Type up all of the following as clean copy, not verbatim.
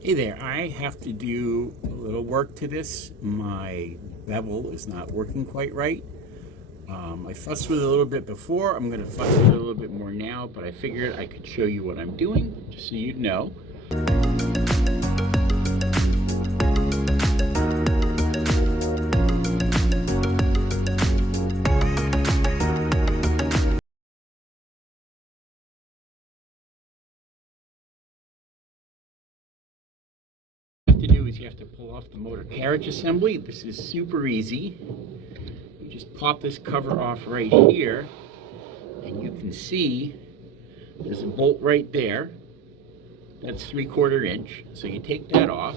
Hey there, I have to do a little work to this. My bevel is not working quite right. I fussed with it a little bit before. I'm going to fuss with it a little bit more now, but I figured I could show you what I'm doing, just so you'd know. What you have to do is you have to pull off the motor carriage assembly. This is super easy. You just pop this cover off right here, and you can see there's a bolt right there. That's 3/4 inch. So you take that off.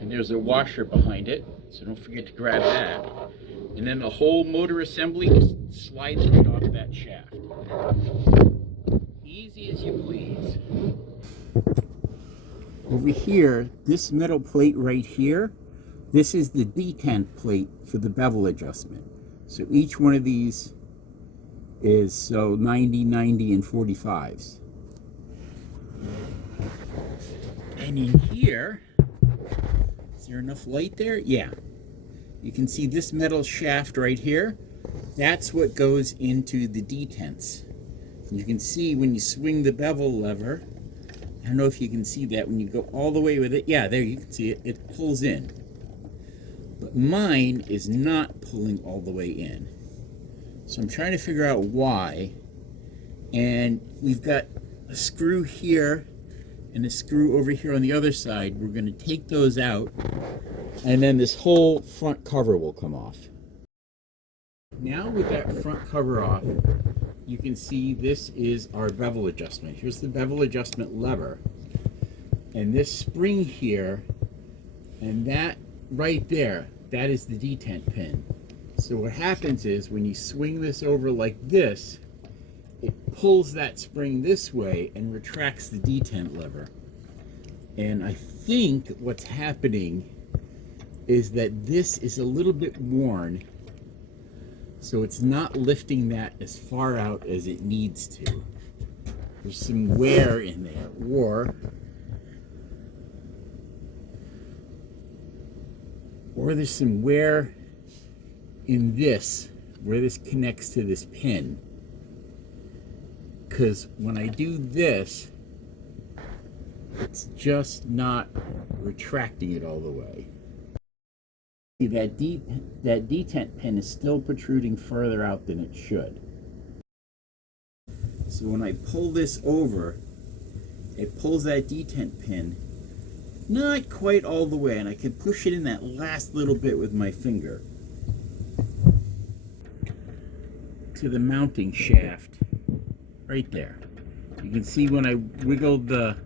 And there's a washer behind it, so don't forget to grab that. And then the whole motor assembly just slides right off that shaft. Easy as you please. Over here, this metal plate right here, this is the detent plate for the bevel adjustment. So each one of these is 90, 90, and 45s. And in here, is there enough light there? Yeah. You can see this metal shaft right here. That's what goes into the detents. You can see when you swing the bevel lever, I don't know if you can see that when you go all the way with it. Yeah, there you can see it. It pulls in. But mine is not pulling all the way in. So I'm trying to figure out why. And we've got a screw here and a screw over here on the other side. We're going to take those out, and then this whole front cover will come off. Now with that front cover off, you can see this is our bevel adjustment. Here's the bevel adjustment lever. And this spring here, and that right there, that is the detent pin. So what happens is when you swing this over like this, it pulls that spring this way and retracts the detent lever. And I think what's happening is that this is a little bit worn, so it's not lifting that as far out as it needs to. There's some wear in there, or there's some wear in this, where this connects to this pin. Because when I do this, it's just not retracting it all the way. See, that detent pin is still protruding further out than it should. So when I pull this over, it pulls that detent pin not quite all the way, and I can push it in that last little bit with my finger to the mounting shaft right there. You can see when I wiggle the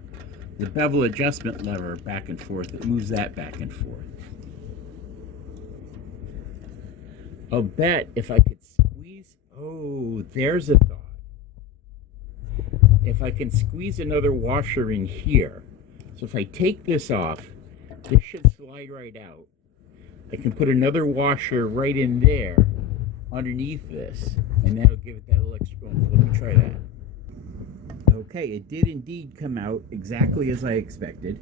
bevel adjustment lever back and forth, it moves that back and forth. I'll bet if I could squeeze, oh, there's a thought. If I can squeeze another washer in here, so if I take this off, this should slide right out. I can put another washer right in there underneath this, and that'll give it that little extra oomph. Let me try that. Okay, it did indeed come out exactly as I expected.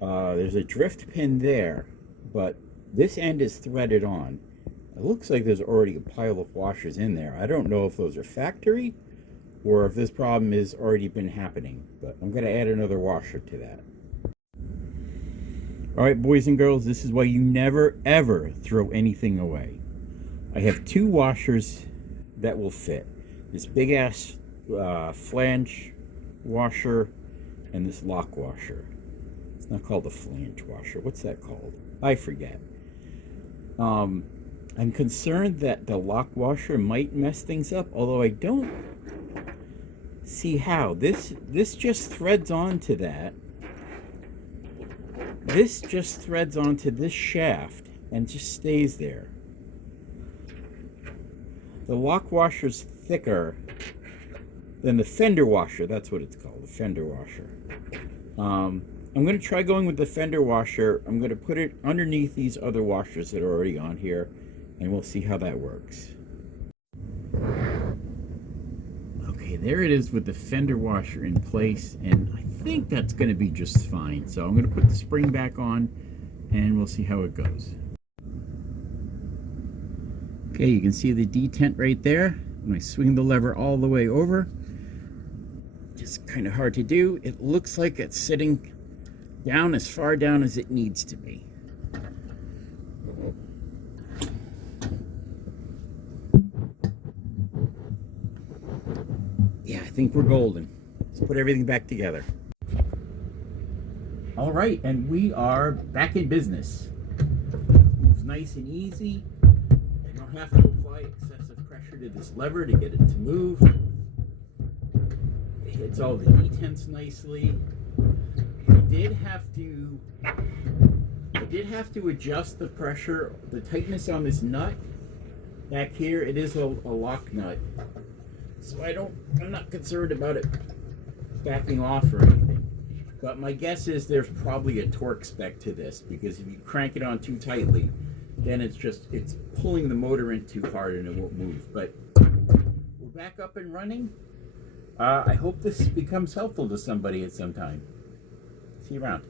There's a drift pin there, but this end is threaded on. It looks like there's already a pile of washers in there. I don't know if those are factory or if this problem has already been happening, but I'm going to add another washer to that. Alright, boys and girls, this is why you never ever throw anything away. I have two washers that will fit. This big ass flange washer and this lock washer. It's not called a flange washer. What's that called? I forget. I'm concerned that the lock washer might mess things up, although I don't see how. This just threads onto that. This just threads onto this shaft and just stays there. The lock washer's thicker than the fender washer. That's what it's called, the fender washer. I'm going to try going with the fender washer. I'm going to put it underneath these other washers that are already on here, and we'll see how that works. Okay, Okay, there it is with the fender washer in place, and I think that's going to be just fine. So I'm going to put the spring back on, and we'll see how it goes. Okay, you can see the detent right there. When I swing the lever all the way over, it's kind of hard to do. It looks like it's sitting down as far down as it needs to be. Yeah, I think we're golden. Let's put everything back together. All right, and we are back in business. Moves nice and easy. I don't have to apply excessive pressure to this lever to get it to move. It hits all the detents nicely. I did have to adjust the pressure, the tightness on this nut back here. It is a lock nut, so I'm not concerned about it backing off or anything. But my guess is there's probably a torque spec to this, because if you crank it on too tightly, then it's pulling the motor in too hard and it won't move. But we're back up and running. I hope this becomes helpful to somebody at some time. See you around.